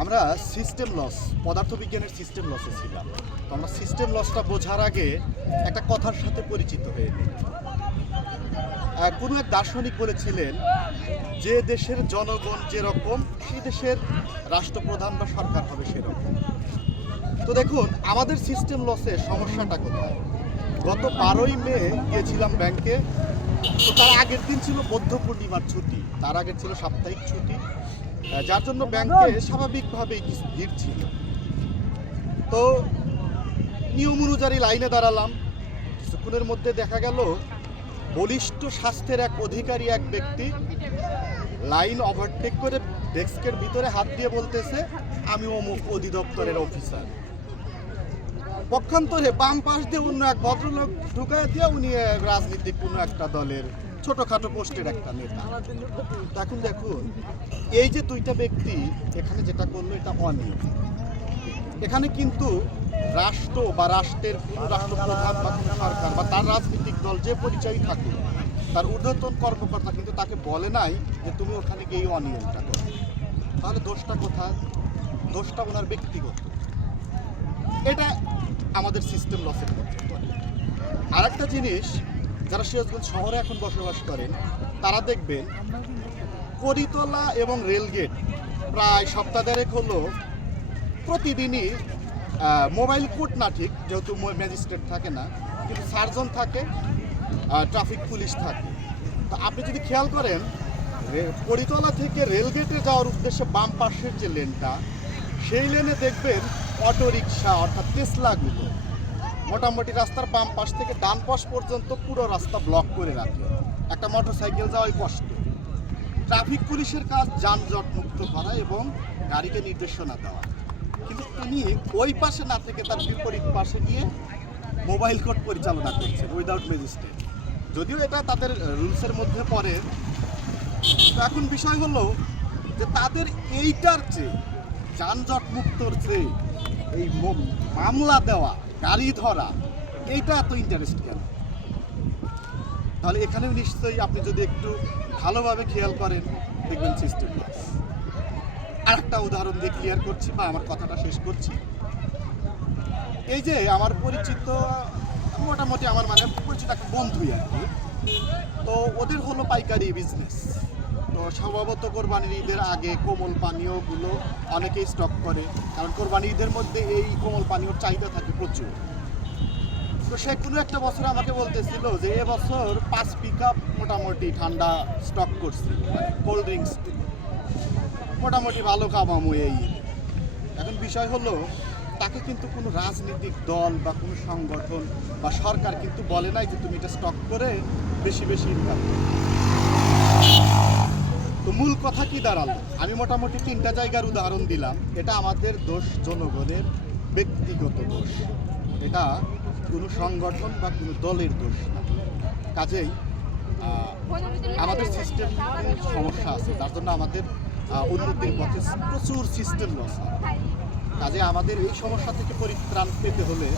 আমরা system loss, পদার্থবিজ্ঞানের system লসে ছিলাম। তো আমরা সিস্টেম লসটা বোঝার আগে একটা কথার সাথে পরিচিত হয়ে নিই। কোনো এক দার্শনিক বলেছিলেন, যে দেশের জনগণ যেরকম সেই দেশের রাষ্ট্রপ্রধান বা সরকার হবে সেরকম। তো দেখুন, আমাদের সিস্টেম লসে সমস্যাটা কোথায়? গত 12ই মে গিয়েছিলাম ব্যাংকে। তো তার আগের দিন ছিল বৌদ্ধ পূর্ণিমার ছুটি, তার আগের ছিল সাপ্তাহিক ছুটি, যার জন্য ব্যাংকে স্বাভাবিকভাবেই কিছু ভিড় ছিল। তো নিয়ম অনুযায়ী লাইনে দাঁড়ালাম। কিছুক্ষণের মধ্যে দেখা গেল বলিষ্ঠ স্বাস্থ্যের এক অধিকারী এক ব্যক্তি লাইন ওভারটেক করে ডেস্কের ভিতরে হাত দিয়ে বলতেছে, আমি অমুক অধিদপ্তরের অফিসার। পক্ষান্তরে বাম পাশ দিয়ে অন্য এক ভদ্রলোক ঢুকায় দিয়ে উনি রাজনীতিক কোনো একটা দলের ছোটখাটো পোস্টের একটা নেতা। এখন দেখুন, এই যে দুইটা ব্যক্তি এখানে যেটা করলো এটা অনিয়ম। এখানে কিন্তু রাষ্ট্র বা রাষ্ট্রের কোনো রাষ্ট্রপ্রধান বা কোনো সরকার বা তার রাজনৈতিক দল যে পরিচয় থাকুক, তার ঊর্ধ্বতন কর্মকর্তা কিন্তু তাকে বলে নাই যে তুমি ওখানে গিয়ে অনিয়মটা করো। তাহলে দোষটা কোথায়? দোষটা ওনার ব্যক্তিগত। এটা আমাদের সিস্টেম লসের মধ্যে পড়ে। আর একটা জিনিস, যারা সিরাজগঞ্জ শহরে এখন বসবাস করেন তারা দেখবেন করিতলা এবং রেলগেট প্রায় সপ্তাহ দেড়েক হলো প্রতিদিনই মোবাইল কোর্ট না, ঠিক যেহেতু ম্যাজিস্ট্রেট থাকে না, কিন্তু সার্জন থাকে, ট্রাফিক পুলিশ থাকে। তো আপনি যদি খেয়াল করেন, করিতলা থেকে রেলগেটে যাওয়ার উদ্দেশ্যে বাম পাশের যে লেনটা, সেই লেনে দেখবেন অটোরিকশা অর্থাৎ টেসলাগুলো মোটামুটি রাস্তার বাম পাশ থেকে ডান পাশ পর্যন্ত পুরো রাস্তা ব্লক করে রাখে। একটা মোটরসাইকেল যাওয়াই কষ্ট। ট্রাফিক পুলিশের কাজ যানজট মুক্ত করা এবং গাড়িকে নির্দেশনা দেওয়া, কিন্তু তিনি ওই পাশে না থেকে তার বিপরীত পাশে গিয়ে মোবাইল কোর্ট পরিচালনা করছেন উইদাউট ম্যাজিস্ট্রেট। যদিও এটা তাদের রুলসের মধ্যে পড়ে। এখন বিষয় হলো যে তাদের এইটার চেয়ে, যানজট মুক্তর চেয়ে এই মামলা দেওয়া, গাড়ি ধরা, এইটা এত ইন্টারেস্ট কেন? তাহলে এখানেও নিশ্চয়ই আপনি যদি একটু ভালোভাবে খেয়াল করেন দেখবেন সিস্টেম লস। আর একটা উদাহরণ দিয়ে ক্লিয়ার করছি বা আমার কথাটা শেষ করছি। এই যে আমার পরিচিত, মোটামুটি আমার মানে পরিচিত একটা বন্ধুই আর কি, তো ওদের হলো পাইকারি বিজনেস। তো স্বভাবত কোরবানির ঈদের আগে কোমল পানীয়গুলো অনেকেই স্টক করে, কারণ কোরবানির ঈদের মধ্যে এই কোমল পানীয়র চাহিদা থাকে প্রচুর। তো সে কোনো একটা বছর আমাকে বলতেছিল যে এবছর 5 পিকআপ মোটামুটি ঠান্ডা স্টক করছি, কোল্ড ড্রিঙ্কস, মোটামুটি ভালো কামামো এই। এখন বিষয় হলো, তাকে কিন্তু কোনো রাজনৈতিক দল বা কোনো সংগঠন বা সরকার কিন্তু বলে নাই যে তুমি এটা স্টক করে বেশি বেশি ইনকাম করো। তো মূল কথা কি দাঁড়ালো? আমি মোটামুটি 3টা জায়গার উদাহরণ দিলাম। এটা আমাদের দোষ, জনগণের ব্যক্তিগত দোষ। এটা কোনো সংগঠন বা কোনো দলের দোষ না। কাজেই আমাদের সিস্টেমের সমস্যা আছে, যার জন্য আমাদের উন্নতির পথে প্রচুর সিস্টেম লস হয়। কাজে আমাদের এই সমস্যা থেকে পরিত্রাণ পেতে হলে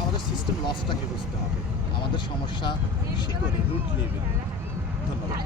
আমাদের সিস্টেম লসটাকে বুঝতে হবে, আমাদের সমস্যা শিকড়ে, রুট লেভেলে। ধন্যবাদ।